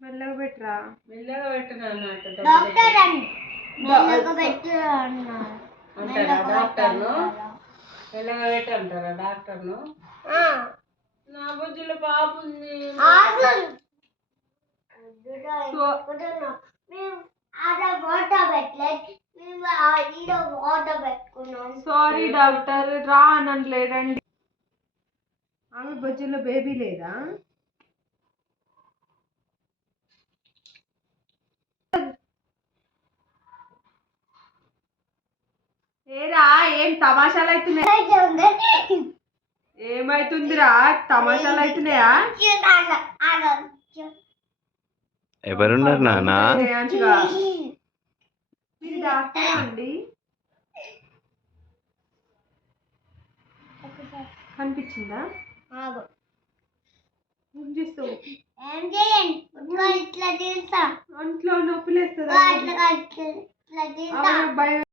మెల్లగా పెట్టరా. మెల్లగా పెట్టినా డాక్టర్ అంటారా డాక్టర్ను? మెల్లగా పెట్టి అంటారా డాక్టర్ను? నా బుజ్జిలో పాప ఉంది. సారీ డాక్టర్, రా అనట్లేదండి. ఆమె బొజ్జులో బేబీ లేదా? ఏరా ఏం తమాషాలు అవుతున్నాయి? ఏమైతుందిరా? తమాషాలు అవుతున్నాయా? ఎవరున్నారు నాన్న? ఇది డాక్టరా అండి? కనిపించిందా? ఏం చేస్తావు? ఇట్లా చేస్తా, ఒంట్లో నొప్పి లేస్తుందా? ఇట్లా భయం